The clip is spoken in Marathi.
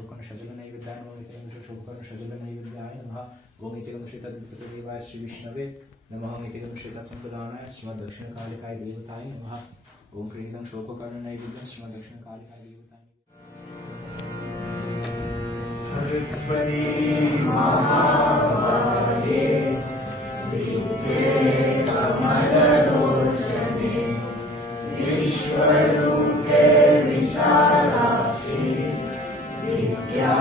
शोकर्ण सजल नैवेद्याय नमः ओम इतिगं शोकर्ण सजल नैवेद्याय नमः ओम इतिगं श्रीतद्वितदेवाय श्री विष्णवे नमः ओम इतिगं श्रीतत्संप्रदानाय श्रीमद् दक्षिणकालिकाय देवताय नमः ओम क्रीडं शोकर्ण नैवेद्यं श्रीमद् दक्षिणकालिकाय देवताय सरस्वती महाभागे विद्ये कमललोचने विश्वरूपे विशालाक्षि विद्या